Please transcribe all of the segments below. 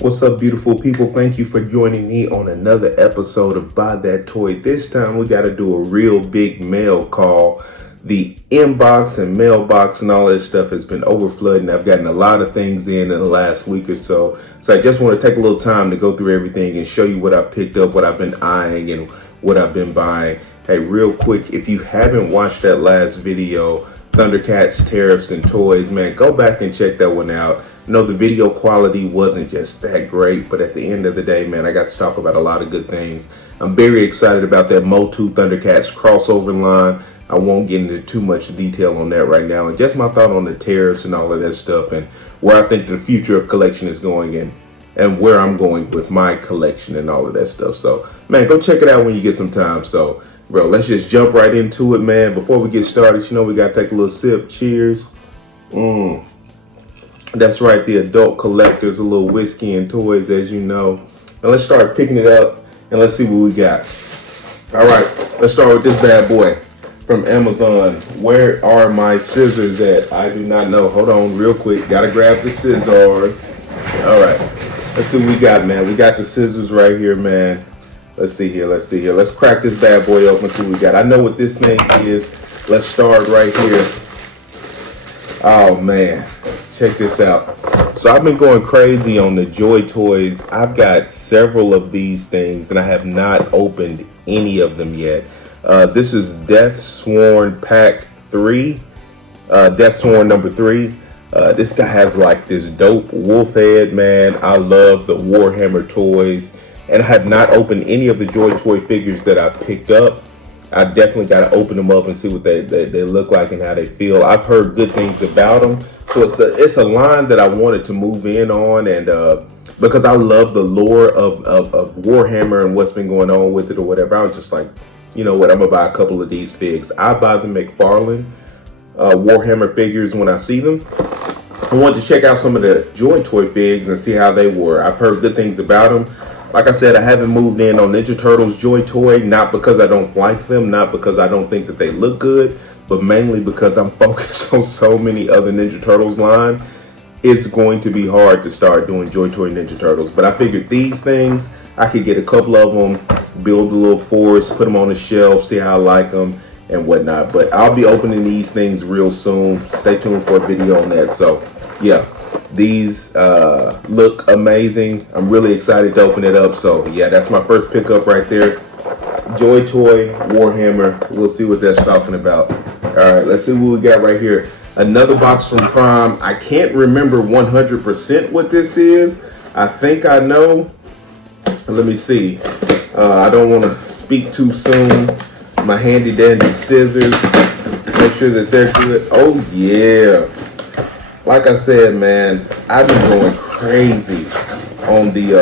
What's up, beautiful people? Thank you for joining me on another episode of Buy That Toy. This time we got to do a real big mail call. The inbox and mailbox and all that stuff has been overflowing. I've gotten a lot of things in the last week or so. So I just want to take a little time to go through everything and show you what I picked up, what I've been eyeing, and what I've been buying. Hey, real quick, if you haven't watched that last video, Thundercats, Tariffs, and Toys, man, go back and check that one out. No, the video quality wasn't just that great, but at the end of the day, man, I got to talk about a lot of good things. I'm very excited about that Motu Thundercats crossover line. I won't get into too much detail on that right now. And just my thought on the tariffs and all of that stuff and where I think the future of collection is going and where I'm going with my collection and all of that stuff. So, man, go check it out when you get some time. So, bro, let's just jump right into it, man. Before we get started, you know, we got to take a little sip. Cheers. That's right, the adult collectors, a little whiskey and toys, as you know. Now let's start picking it up and let's see what we got. All right, let's start with this bad boy from Amazon. Where are my scissors at? I do not know. Hold on real quick. Gotta grab the scissors. All right, let's see what we got, man. We got the scissors right here, man. Let's see here. Let's crack this bad boy open and see what we got. I know what this thing is. Let's start right here. Oh, man. Check this out. So I've been going crazy on the Joy Toys. I've got several of these things and I have not opened any of them yet. This is Death Sworn Pack 3. Death Sworn number 3. This guy has like this dope wolf head, man. I love the Warhammer toys. And I have not opened any of the Joy Toy figures that I've picked up. I definitely got to open them up and see what they look like and how they feel. I've heard good things about them. So it's a line that I wanted to move in on, and because I love the lore of Warhammer and what's been going on with it or whatever, I was just like, you know what, I'm going to buy a couple of these figs. I buy the McFarlane Warhammer figures when I see them. I wanted to check out some of the Joy Toy figs and see how they were. I've heard good things about them. Like I said, I haven't moved in on Ninja Turtles Joy Toy, not because I don't like them, not because I don't think that they look good, but mainly because I'm focused on so many other Ninja Turtles line. It's going to be hard to start doing Joy Toy Ninja Turtles, but I figured these things, I could get a couple of them, build a little forest, put them on the shelf, see how I like them and whatnot. But I'll be opening these things real soon. Stay tuned for a video on that. So yeah. These look amazing. I'm really excited to open it up. So yeah, that's my first pickup right there. Joy Toy Warhammer. We'll see what that's talking about. All right, let's see what we got right here. Another box from Prime. I can't remember 100% what this is. I think I know. Let me see. I don't want to speak too soon. My handy dandy scissors. Make sure that they're good. Oh yeah. Like I said, man, I've been going crazy on the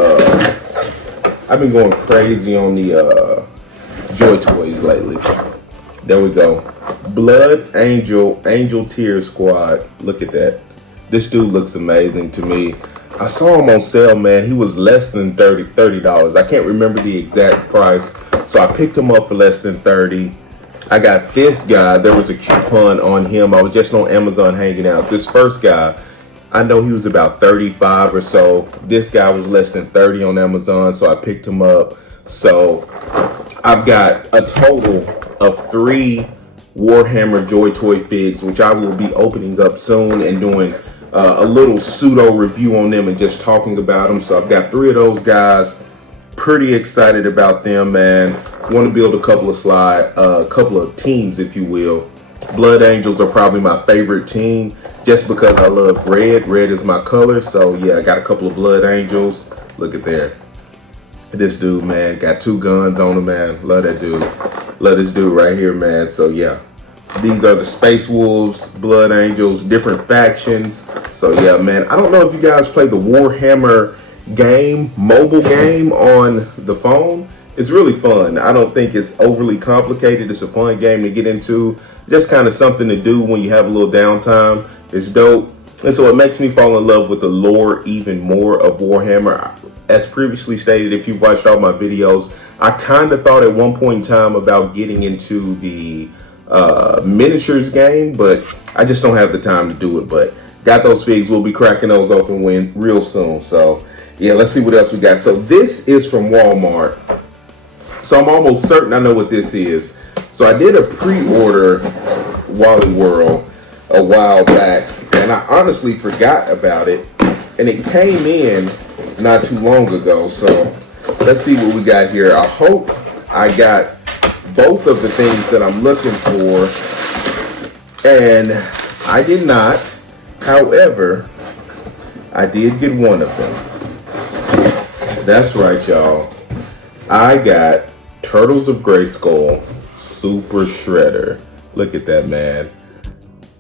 Joy Toys lately. There we go. Blood Angel Tear Squad. Look at that. This dude looks amazing to me. I saw him on sale, man. He was less than $30. I can't remember the exact price, so I picked him up for less than $30. I got this guy. There was a coupon on him. I was just on Amazon hanging out. This first guy, I know he was about 35 or so. This guy was less than 30 on Amazon, so I picked him up. So I've got a total of 3 Warhammer Joy Toy figs, which I will be opening up soon and doing a little pseudo review on them and just talking about them. So I've got 3 of those guys. Pretty excited about them, man. Want to build a couple of teams, if you will. Blood Angels are probably my favorite team just because I love red. Red is my color. So yeah, I got a couple of Blood Angels. Look at there. This dude, man, got 2 guns on him, man. Love that dude. Love this dude right here, man. So yeah, these are the Space Wolves, Blood Angels, different factions. So yeah, man, I don't know if you guys play the Warhammer game, mobile game on the phone. It's really fun. I don't think it's overly complicated. It's a fun game to get into. Just kind of something to do when you have a little downtime. It's dope. And so it makes me fall in love with the lore even more of Warhammer. As previously stated, if you've watched all my videos, I kind of thought at one point in time about getting into the miniatures game, but I just don't have the time to do it. But got those figs. We'll be cracking those open real soon. So Yeah, let's see what else we got. So this is from Walmart. So I'm almost certain I know what this is. So I did a pre-order Wally World a while back, and I honestly forgot about it. And it came in not too long ago. So let's see what we got here. I hope I got both of the things that I'm looking for. And I did not. However, I did get one of them. That's right, y'all. I got Turtles of Grayskull Super Shredder. Look at that, man.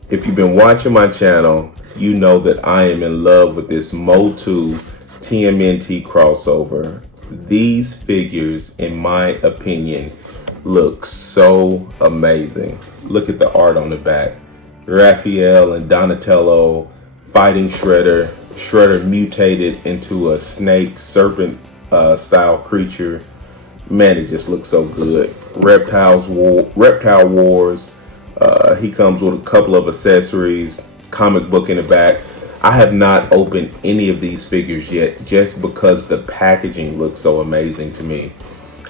If you've been watching my channel, you know that I am in love with this Motu TMNT crossover. These figures, in my opinion, look so amazing. Look at the art on the back. Raphael and Donatello fighting Shredder. Shredder mutated into a snake serpent style creature. Man, it just looks so good. Reptile Wars. He comes with a couple of accessories, comic book in the back. I have not opened any of these figures yet just because the packaging looks so amazing to me.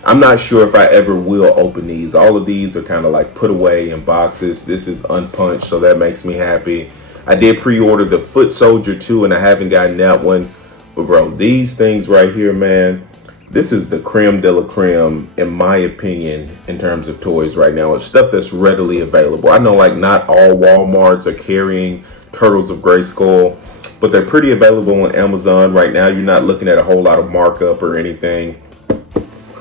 I'm not sure if I ever will open these. All of these are kind of like put away in boxes. This is unpunched, so that makes me happy. I did pre-order the Foot Soldier too, and I haven't gotten that one. But bro, these things right here, man, this is the creme de la creme, in my opinion, in terms of toys right now. It's stuff that's readily available. I know like not all Walmarts are carrying Turtles of Grayskull, but they're pretty available on Amazon right now. You're not looking at a whole lot of markup or anything.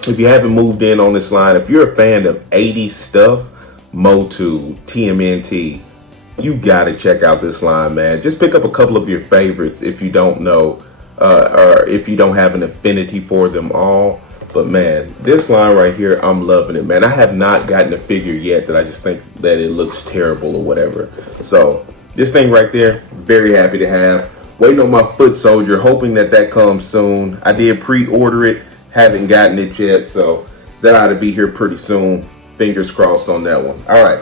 If you haven't moved in on this line, if you're a fan of 80s stuff, Motu, TMNT, you gotta check out this line, man. Just pick up a couple of your favorites if you don't know, or if you don't have an affinity for them all. But man, this line right here, I'm loving it, man. I have not gotten a figure yet that I just think that it looks terrible or whatever. So this thing right there, very happy to have. Waiting on my Foot Soldier, hoping that that comes soon. I did pre-order it, haven't gotten it yet, so that ought to be here pretty soon. Fingers crossed on that one. All right.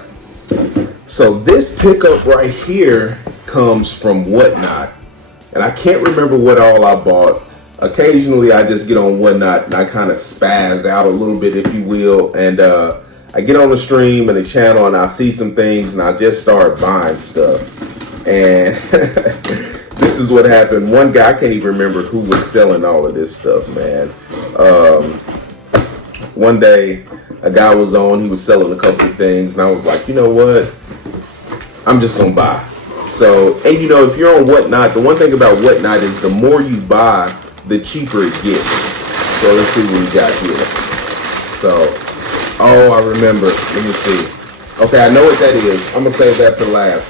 So this pickup right here comes from Whatnot. And I can't remember what all I bought. Occasionally I just get on Whatnot and I kind of spaz out a little bit, if you will. And I get on the stream and the channel and I see some things and I just start buying stuff. And this is what happened. One guy, I can't even remember who was selling all of this stuff, man. One day a guy was on, he was selling a couple of things and I was like, you know what? I'm just gonna buy. So, and you know, if you're on Whatnot, the one thing about Whatnot is the more you buy, the cheaper it gets. So let's see what we got here. So, oh, I remember. Let me see. Okay, I know what that is. I'm gonna save that for last.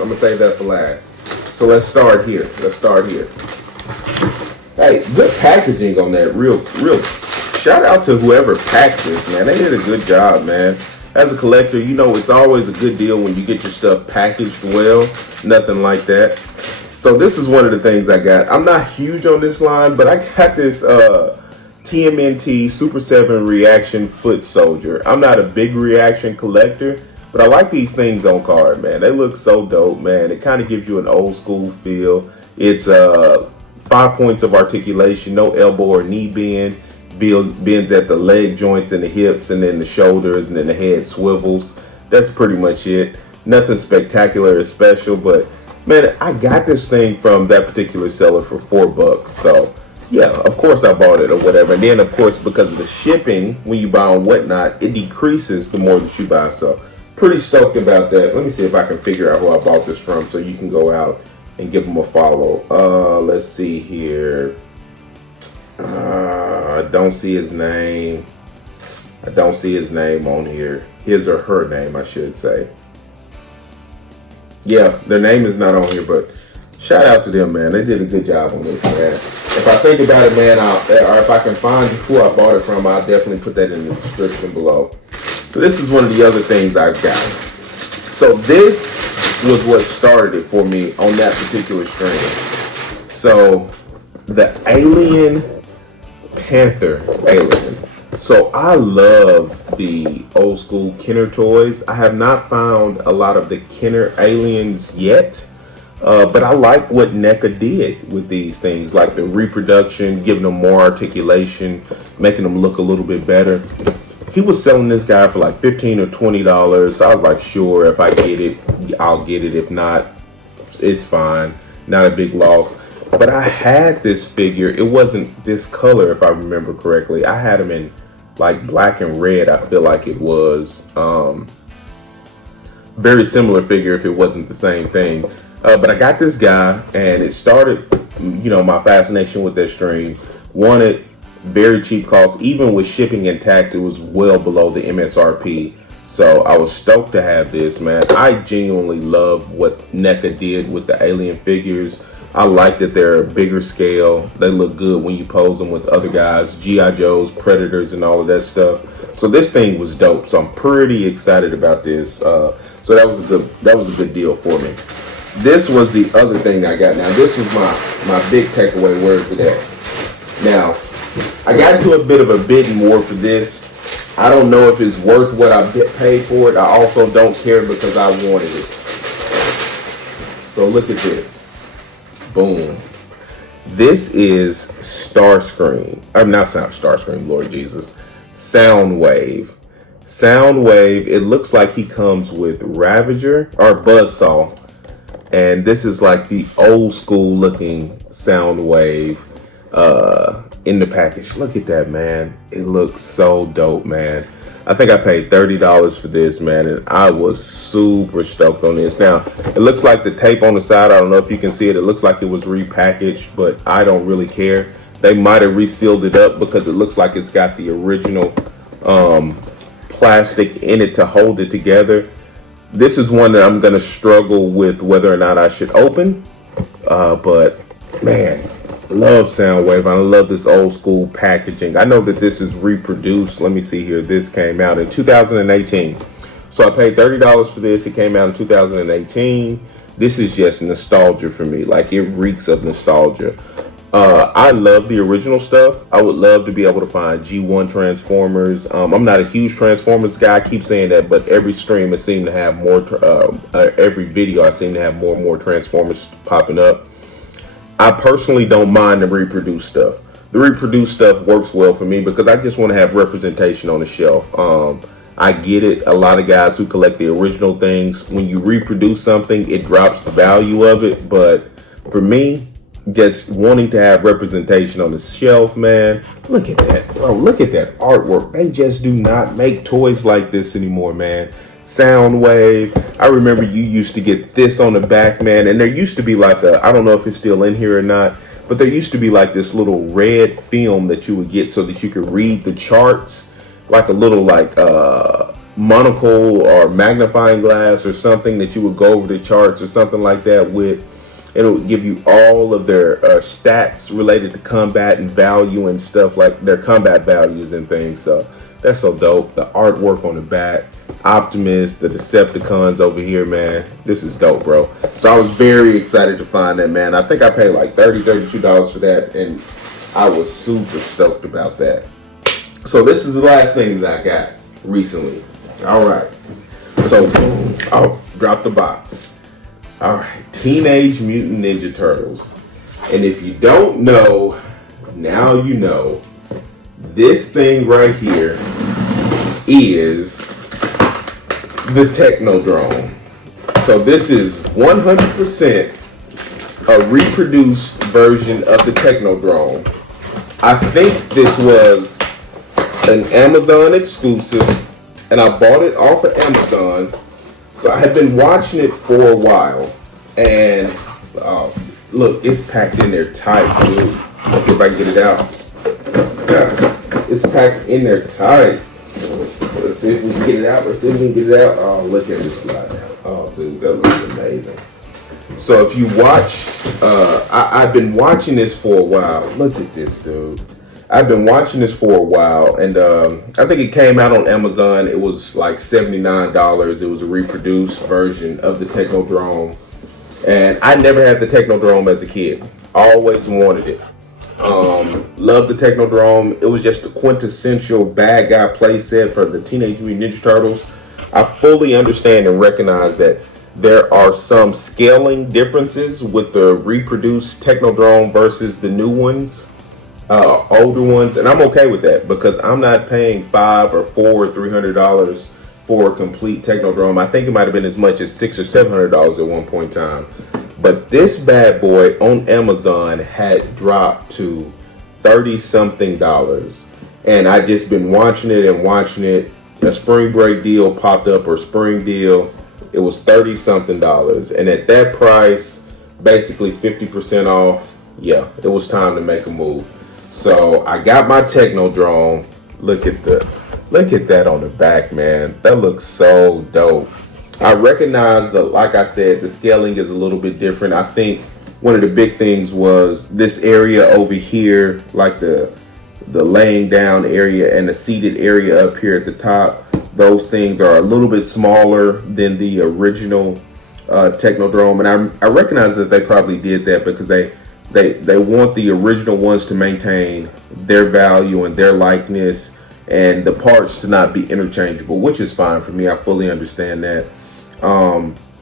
So let's start here. Hey, good packaging on that. Real. Shout out to whoever packed this, man. They did a good job, man. As a collector, you know it's always a good deal when you get your stuff packaged well. Nothing like that. So this is one of the things I got. I'm not huge on this line, but I got this TMNT Super 7 Reaction Foot Soldier. I'm not a big reaction collector, but I like these things on card, man. They look so dope, man. It kind of gives you an old school feel. It's 5 points of articulation, no elbow or knee bend. Bends at the leg joints and the hips and then the shoulders and then the head swivels. That's pretty much it. Nothing spectacular or special, but man, I got this thing from that particular seller for $4. So yeah, of course I bought it or whatever. And then of course, because of the shipping, when you buy on Whatnot, it decreases the more that you buy. So pretty stoked about that. Let me see if I can figure out who I bought this from so you can go out and give them a follow. Let's see here. I don't see his name. I don't see his name on here. His or her name, I should say. Yeah, their name is not on here, but shout out to them, man. They did a good job on this, man. If I think about it, man, or if I can find who I bought it from, I'll definitely put that in the description below. So this is one of the other things I've got. So this was what started it for me on that particular stream. So the Alien Panther alien. So I love the old school Kenner toys. I have not found a lot of the Kenner aliens yet, But I like what Neca did with these things, like the reproduction, giving them more articulation, making them look a little bit better. He was selling this guy for like $15 or $20. I was like, sure, if I get it, I'll get it. If not, it's fine. Not a big loss. But I had this figure. It wasn't this color, if I remember correctly. I had him in like black and red. I feel like it was very similar figure if it wasn't the same thing. But I got this guy, and it started, my fascination with that stream. Wanted very cheap cost. Even with shipping and tax, it was well below the MSRP. So I was stoked to have this, man. I genuinely love what Neca did with the alien figures. I like that they're a bigger scale. They look good when you pose them with other guys, G.I. Joes, Predators, and all of that stuff. So this thing was dope. So I'm pretty excited about this. So that was a good deal for me. This was the other thing I got. Now this was my big takeaway. Where is it at? Now I got into a bit of a bid more for this. I don't know if it's worth what I paid for it. I also don't care because I wanted it. So look at this. Boom. This is Starscream. I'm not Starscream, Lord Jesus. Soundwave. Soundwave, it looks like he comes with Ravager or Buzzsaw. And this is like the old school looking Soundwave in the package. Look at that, man. It looks so dope, man. I think I paid $30 for this, man, and I was super stoked on this. Now, it looks like the tape on the side, I don't know if you can see it. It looks like it was repackaged, but I don't really care. They might have resealed it up because it looks like it's got the original plastic in it to hold it together. This is one that I'm going to struggle with whether or not I should open, but man, love Soundwave. I love this old school packaging. I know that this is reproduced. Let me see here. This came out in 2018. So I paid $30 for this. It came out in 2018. This is just nostalgia for me. Like, it reeks of nostalgia. I love the original stuff. I would love to be able to find G1 Transformers. I'm not a huge Transformers guy. I keep saying that, but every stream I seem to have more, every video I seem to have more and more Transformers popping up. I personally don't mind the reproduced stuff. The reproduced stuff works well for me because I just want to have representation on the shelf. I get it. A lot of guys who collect the original things, when you reproduce something, it drops the value of it. But for me, just wanting to have representation on the shelf, man, look at that, bro. Look at that artwork. They just do not make toys like this anymore, man. Soundwave. I remember you used to get this on the back, man, and there used to be like I don't know if it's still in here or not, but there used to be like this little red film that you would get so that you could read the charts, like a little like monocle or magnifying glass or something that you would go over the charts or something like that with. And it would give you all of their stats related to combat and value and stuff, like their combat values and things. So that's so dope. The artwork on the back, Optimus, the Decepticons over here, man. This is dope, bro. So I was very excited to find that, man. I think I paid like $32 for that, and I was super stoked about that. So this is the last thing that I got recently. All right. So boom. Oh, drop the box. All right, Teenage Mutant Ninja Turtles. And if you don't know, now you know. This thing right here is the Technodrome. So this is 100% a reproduced version of the Technodrome. I think this was an Amazon exclusive, and I bought it off of Amazon. So I have been watching it for a while, and look, it's packed in there tight, dude. Let's see if I can get it out. Yeah, it's packed in there tight. Let's see if we can get it out. Oh, look at this slide now. Oh, dude, that looks amazing. So if you watch, I've been watching this for a while. Look at this, dude. I've been watching this for a while, and I think it came out on Amazon. It was like $79. It was a reproduced version of the Technodrome, and I never had the Technodrome as a kid. Always wanted it. Loved the Technodrome. It was just a quintessential bad guy play set for the Teenage Mutant Ninja Turtles. I fully understand and recognize that there are some scaling differences with the reproduced Technodrome versus the new ones, older ones, and I'm okay with that because I'm not paying $500 or $400 or $300 for a complete Technodrome. I think it might have been as much as $600 or $700 at one point in time. But this bad boy on Amazon had dropped to 30 something dollars, and I just been watching it and watching it. A spring break deal popped up, or spring deal. It was 30 something dollars, and at that price, basically 50% off. Yeah, it was time to make a move. So I got my Technodrome. Look at that on the back, man. That looks so dope. I recognize that, like I said, the scaling is a little bit different. I think one of the big things was this area over here, like the laying down area and the seated area up here at the top. Those things are a little bit smaller than the original Technodrome, and I recognize that they probably did that because they want the original ones to maintain their value and their likeness, and the parts to not be interchangeable, which is fine for me. I fully understand that.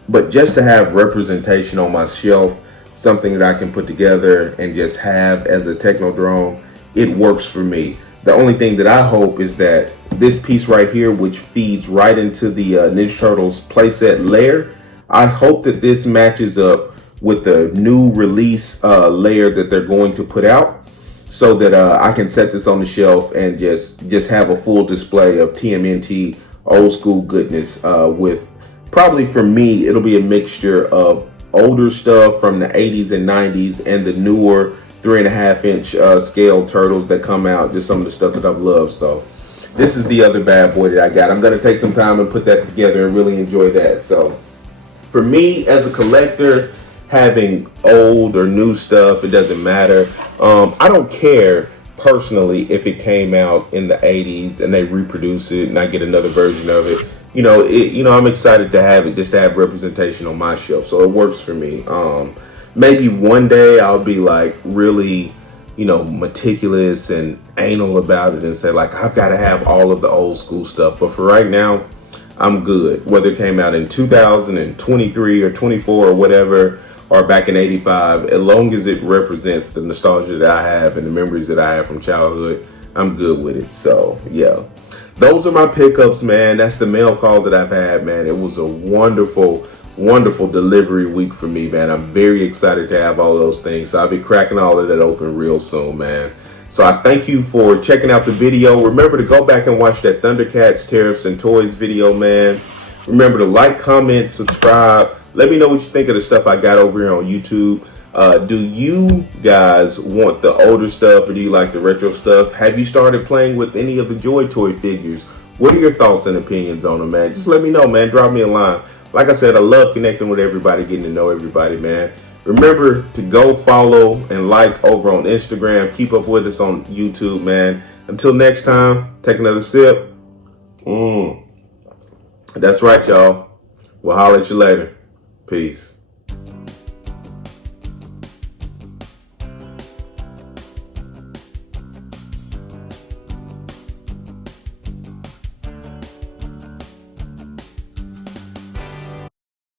But just to have representation on my shelf, something that I can put together and just have as a Technodrome, it works for me. The only thing that I hope is that this piece right here, which feeds right into the Ninja Turtles playset layer, I hope that this matches up with the new release layer that they're going to put out, so that I can set this on the shelf and just have a full display of TMNT old school goodness. With probably, for me, it'll be a mixture of older stuff from the 80s and 90s and the newer 3.5-inch scale turtles that come out, just some of the stuff that I've loved. So this is the other bad boy that I got. I'm going to take some time and put that together and really enjoy that. So for me as a collector, having old or new stuff, it doesn't matter. I don't care personally if it came out in the 80s and they reproduce it and I get another version of it. I'm excited to have it, just to have representation on my shelf. So it works for me. Maybe one day I'll be like really, meticulous and anal about it and say like, I've got to have all of the old school stuff. But for right now, I'm good. Whether it came out in 2023 or 24 or whatever, or back in 85, as long as it represents the nostalgia that I have and the memories that I have from childhood, I'm good with it. So yeah, those are my pickups, man. That's the mail call that I've had, man. It was a wonderful delivery week for me, man. I'm very excited to have all those things. So I'll be cracking all of that open real soon, man. So I thank you for checking out the video. Remember to go back and watch that Thundercats, Tariffs, and Toys video, man. Remember to like, comment, subscribe. Let me know what you think of the stuff I got over here on YouTube. Do you guys want the older stuff, or do you like the retro stuff? Have you started playing with any of the Joy Toy figures? What are your thoughts and opinions on them, man? Just let me know, man. Drop me a line. Like I said, I love connecting with everybody, getting to know everybody, man. Remember to go follow and like over on Instagram. Keep up with us on YouTube, man. Until next time, take another sip. That's right, y'all. We'll holler at you later. Peace.